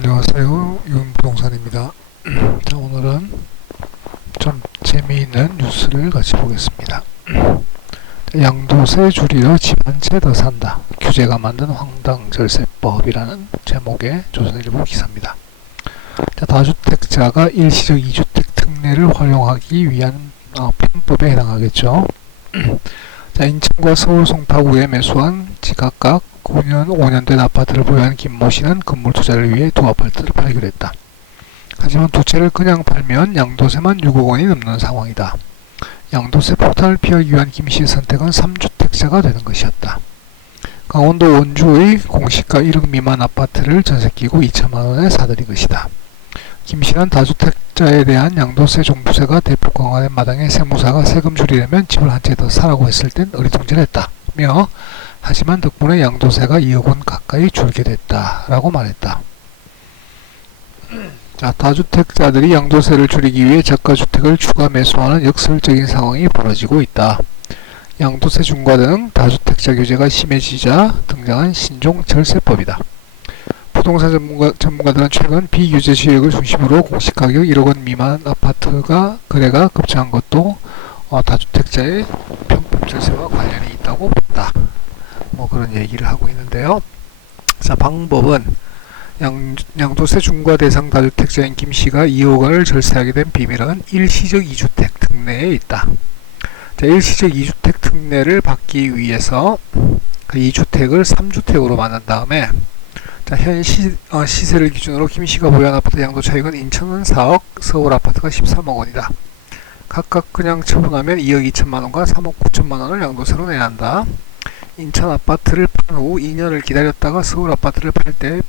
안녕하세요. 유은부동산입니다. 자, 오늘은 좀 재미있는 뉴스를 같이 보겠습니다. 양도세 줄이려 집 한 채 더 산다. 규제가 만든 황당절세법이라는 제목의 조선일보 기사입니다. 자, 다주택자가 일시적 2주택 특례를 활용하기 위한 편법에 해당하겠죠. 자, 인천과 서울 송파구에 매수한 지각각 9년, 5년 된 아파트를 보유한 김모 씨는 건물 투자를 위해 두 아파트를 발견했다. 하지만 두 채를 그냥 팔면 양도세만 6억 원이 넘는 상황이다. 양도세 폭탄을 피하기 위한 김 씨의 선택은 3주택자가 되는 것이었다. 강원도 원주의 공시가 1억 미만 아파트를 전세 끼고 2천만 원에 사들인 것이다. 김 씨는 다주택자에 대한 양도세 종부세가 대폭 강화된 마당에 세무사가 세금 줄이려면 집을 한 채 더 사라고 했을 땐 어리둥절했다며, 하지만 덕분에 양도세가 2억 원 가까이 줄게 됐다라고 말했다. 자, 다주택자들이 양도세를 줄이기 위해 저가주택을 추가 매수하는 역설적인 상황이 벌어지고 있다. 양도세 중과 등 다주택자 규제가 심해지자 등장한 신종 절세법이다. 부동산 전문가들은 최근 비규제 지역을 중심으로 공시가격 1억 원 미만 아파트가 거래가 급증한 것도 다주택자의 편법 절세와 관련이 있다고 본다. 그런 얘기를 하고 있는데요. 자, 방법은 양도세 중과 대상 다주택자인 김씨가 2억 원을 절세하게 된 비밀은 일시적 2주택 특례에 있다. 자, 일시적 2주택 특례를 받기 위해서 그 2주택을 3주택으로 만든 다음에, 자, 현 시세를 기준으로 김씨가 보유한 아파트 양도 차익은 인천은 4억, 서울 아파트가 13억 원이다. 각각 그냥 처분하면 2억 2천만 원과 3억 9천만 원을 양도세로 내야 한다. 인천 아파트를 판 후 2년을 기다렸다가 서울 아파트를 팔 때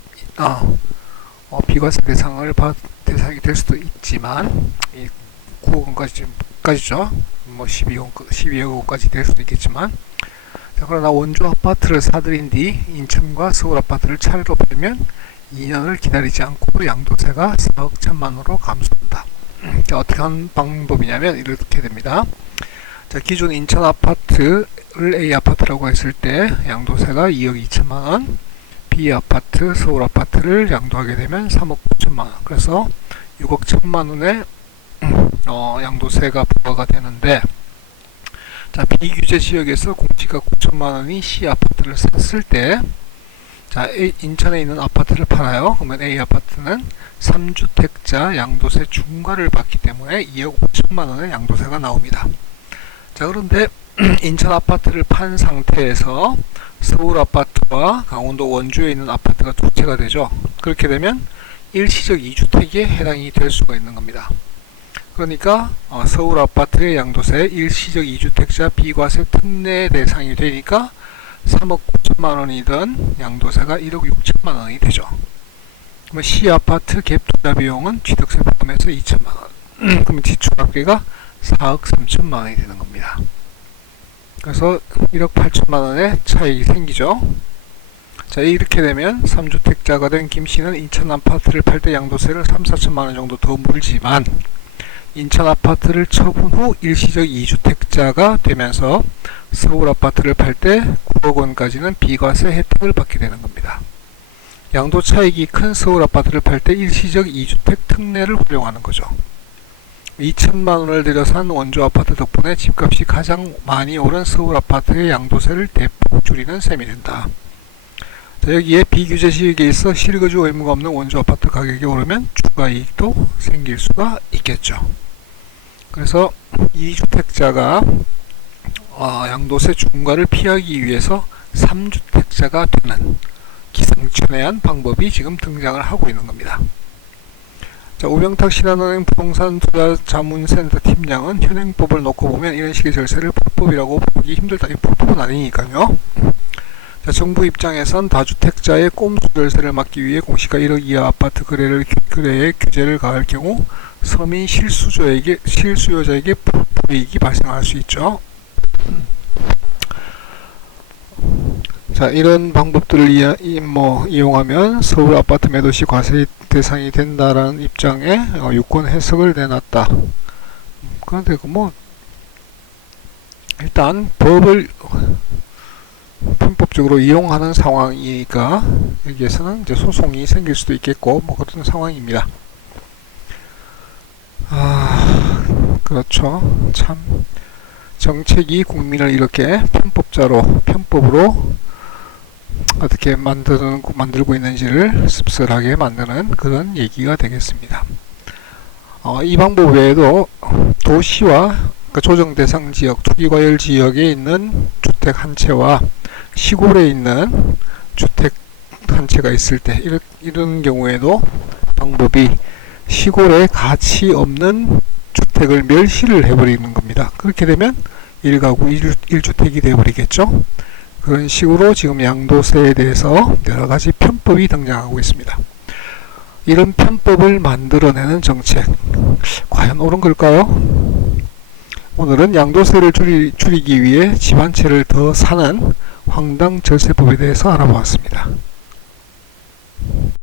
비과세 대상이 될 수도 있지만 9억 원까지죠. 12억 원까지 될 수도 있겠지만, 자, 그러나 원주 아파트를 사들인 뒤 인천과 서울 아파트를 차례로 팔면 2년을 기다리지 않고 양도세가 4억 1천만 원으로 감소한다. 자, 어떻게 하는 방법이냐면 이렇게 됩니다. 자, 기존 인천 아파트를 A 아파트라고 했을 때 양도세가 2억 2천만 원, B 아파트, 서울 아파트를 양도하게 되면 3억 9천만 원. 그래서 6억 1천만 원의 양도세가 부과가 되는데, 자, 비규제 지역에서 공시가 9천만 원이 C 아파트를 샀을 때, 자, 인천에 있는 아파트를 팔아요. 그러면 A 아파트는 3주택자 양도세 중과를 받기 때문에 2억 5천만 원의 양도세가 나옵니다. 자, 그런데 인천 아파트를 판 상태에서 서울 아파트와 강원도 원주에 있는 아파트가 두 채가 되죠. 그렇게 되면 일시적 2주택에 해당이 될 수가 있는 겁니다. 그러니까 서울 아파트의 양도세 일시적 2주택자 비과세 특례 대상이 되니까 3억 9천만 원이던 양도세가 1억 6천만 원이 되죠. 그러면 C 아파트 갭 투자 비용은 취득세 포함해서 2천만 원. 그러면 지출합계가 4억 3천만 원이 되는 겁니다. 그래서 1억 8천만 원의 차익이 생기죠. 자, 이렇게 되면 3주택자가 된 김씨는 인천 아파트를 팔 때 양도세를 3, 4천만 원 정도 더 물지만, 인천 아파트를 처분 후 일시적 2주택자가 되면서 서울 아파트를 팔 때 9억 원까지는 비과세 혜택을 받게 되는 겁니다. 양도 차익이 큰 서울 아파트를 팔 때 일시적 2주택 특례를 활용하는 거죠. 2천만 원을 들여 산 원주 아파트 덕분에 집값이 가장 많이 오른 서울 아파트의 양도세를 대폭 줄이는 셈이 된다. 자, 여기에 비규제 지역에 있어 실거주 의무가 없는 원주 아파트 가격이 오르면 추가 이익도 생길 수가 있겠죠. 그래서 2주택자가 양도세 중과를 피하기 위해서 3주택자가 되는 기상천외한 방법이 지금 등장을 하고 있는 겁니다. 자, 우병탁 신한은행 부동산 투자 자문센터 팀장은 현행법을 놓고 보면 이런 식의 절세를 불법이라고 보기 힘들다. 이 불법은 아니니까요. 자, 정부 입장에선 다주택자의 꼼수 절세를 막기 위해 공시가 1억 이하 아파트 거래에 규제를 가할 경우 서민 실수요자에게 불이익이 발생할 수 있죠. 자, 이런 방법들을 이용하면 서울 아파트 매도 시 과세 대상이 된다라는 입장에 유권 해석을 내놨다. 그런데 일단 법을 편법적으로 이용하는 상황이니까 여기에서는 이제 소송이 생길 수도 있겠고 뭐 그런 상황입니다. 그렇죠. 참 정책이 국민을 이렇게 편법으로 어떻게 만들고 있는지를 씁쓸하게 만드는 그런 얘기가 되겠습니다. 이 방법 외에도 도시와 조정 대상 지역, 투기과열 지역에 있는 주택 한 채와 시골에 있는 주택 한 채가 있을 때 이런 경우에도 방법이 시골에 가치 없는 주택을 멸시를 해버리는 겁니다. 그렇게 되면 1가구 1주택이 되어버리겠죠. 그런 식으로 지금 양도세에 대해서 여러가지 편법이 등장하고 있습니다. 이런 편법을 만들어내는 정책, 과연 옳은 걸까요? 오늘은 양도세를 줄이기 위해 집 한 채를 더 사는 황당절세법에 대해서 알아보았습니다.